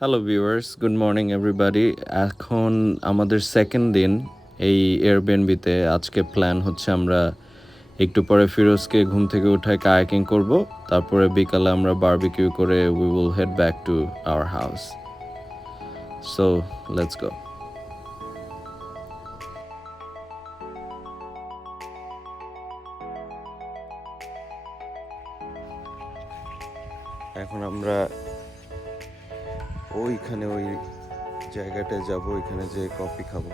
Hello viewers, good morning everybody. এখন আমাদের second দিন এই এয়ারবিএনবিতে। আজকে প্ল্যান হচ্ছে আমরা একটু পরে ফিরোজকে ঘুম থেকে উঠায় কায়াকিং করব, তারপরে বিকালে আমরা বারবিকিউ করে we will head back to our house. So let's go. এখন আমরা ওইখানে ওই জায়গাটায় যাব, ওইখানে যে কফি খাবো।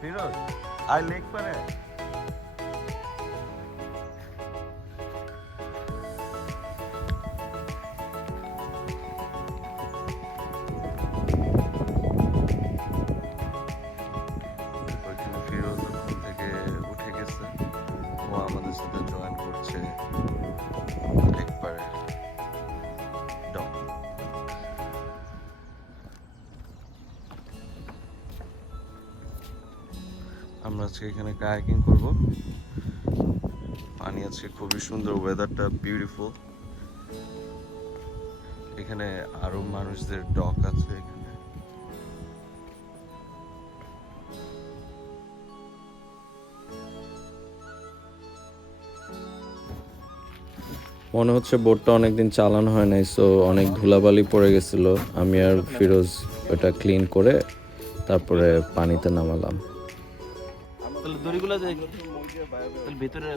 ফিরোজ, আই লেক পারে ওইখানে ফিরোজ ঘুম থেকে উঠে গেছে, ও আমাদের সাথে জয়েন করছে লেক পারে ডক। আমরা আজকে এখানে কায়াকিং করব। পানি আজকে খুবই সুন্দর, ওয়েদারটা বিউটিফুল। এখানে আরো মানুষদের ডক আছে। এখানে মনে হচ্ছে বোটটা অনেকদিন চালানো হয় নাই, সো অনেক ধুলাবালি পড়ে গেছিল। আমি আর ফিরোজ ওটা ক্লিন করে তারপরে পানিতে নামালাম। দড়িগুলো ভিতরে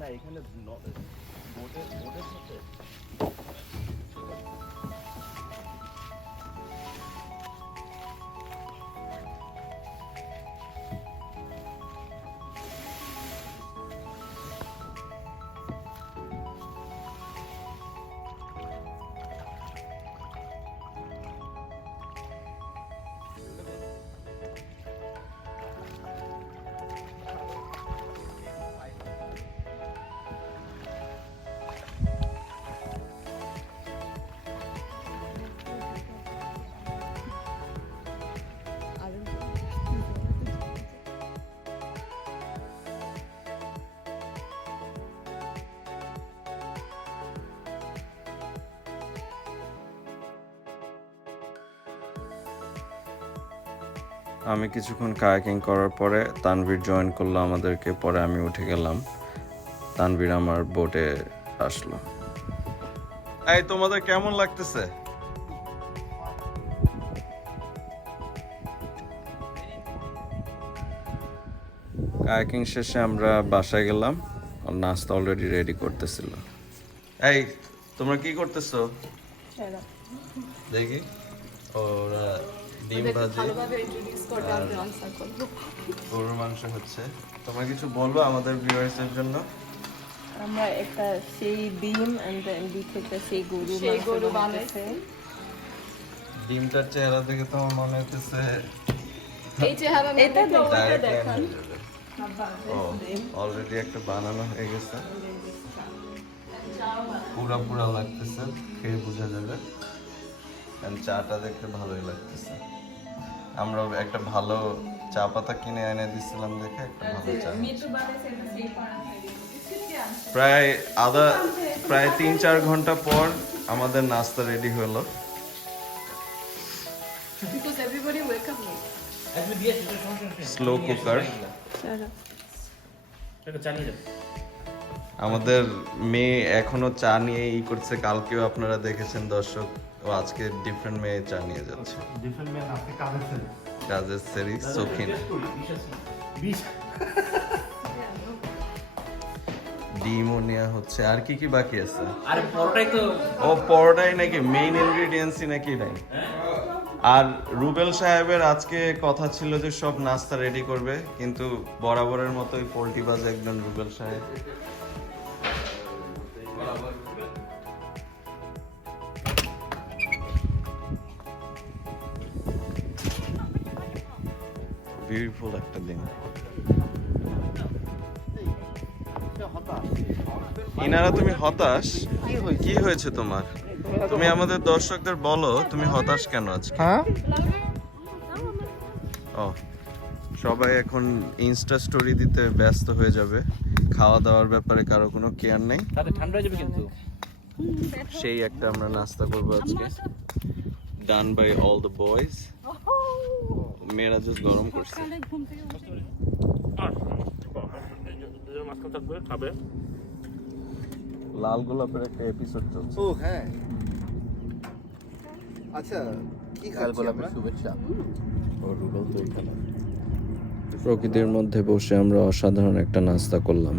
না এখানে বোটের সাথে আমি কিছুক্ষণ কায়াকিং করার পরে তানভীর জয়েন করলো আমাদেরকে, পরে আমি উঠে গেলাম। তানভীর আমার বোটে আসলো। এই তোমাদের কেমন লাগতেছে? কায়াকিং শেষে আমরা বাসায় গেলাম, নাস্তা অলরেডি রেডি করতেছিল। এই তোমরা কি করতেছো দেখি? ওরা ডিম ভাজি, গরুর মাংস হচ্ছে। তোমরা কিছু বলবো আমাদের ভিউয়ার্সের জন্য? আমরা একটা সেই ডিম এন্ড দেন দুই থেকে সেই গরু বানাইছে। ডিমটার চেহারা দেখে তো আমার মনে হচ্ছে এই চেহারা এটা তো direct দেখান line হয়ে যাবে। ও অলরেডি একটা বানানো হয়ে গেছে, পুরা পুরা লাগতেছে, খেয়ে বোঝা যাবে। And চাটা দেখতে ভালোই লাগতেছে। আমরা একটা ভালো চা পাতা কিনে এনে দিছিলাম দেখে একটা ভালো চা। প্রায় 3-4 ঘন্টা পর আমাদের নাস্তা রেডি হলো। because everybody wake up late. Slow cooker. আমাদের মেয়ে এখনো চা নিয়ে ই করছে, কালকেও আপনারা দেখেছেন দর্শক, ও আজকে ডিফারেন্ট মেয়ে চা নিয়ে যাচ্ছে। কাজের সেরি সখিন ডিমও নেওয়া হচ্ছে। আর কি কি বাকি আছে? আরে পরোটাই তো, ও পরোটাই নাকি মেইন ইনগ্রেডিয়েন্টসই নাকি নাই? আর রুবেল সাহেবের আজকে কথা ছিল যে সব নাস্তা রেডি করবে, কিন্তু বরাবরের মতোই পোল্টি বাজ একজন রুবেল সাহেব। বিউটিফুল একটা দিন। ইনারা তুমি হতাশ? কি হয়েছে তোমার? তুমি আমাদের দর্শকদের বলো তুমি হতাশ কেন আজকে? ও সবাই এখন ইনস্টা স্টোরি দিতে ব্যস্ত হয়ে যাবে, খাওয়া দাওয়ার ব্যাপারে কারো কোনো কেয়ার নেই। তাতে ঠান্ডা হয়ে যাবে কিন্তু। সেই একটা আমরা নাস্তা করবো আজকে, done by all the boys. মেয়েরা জাস্ট গরম করছে। লাল গোলাপের একটা এপিসোড চলছে। ও হ্যাঁ, আচ্ছা কি খাচ্ছি আমরা? শুভেচ্ছা। ও রুবেল তো এখানে। প্রকৃতির মধ্যে বসে আমরা অসাধারণ একটা নাস্তা করলাম।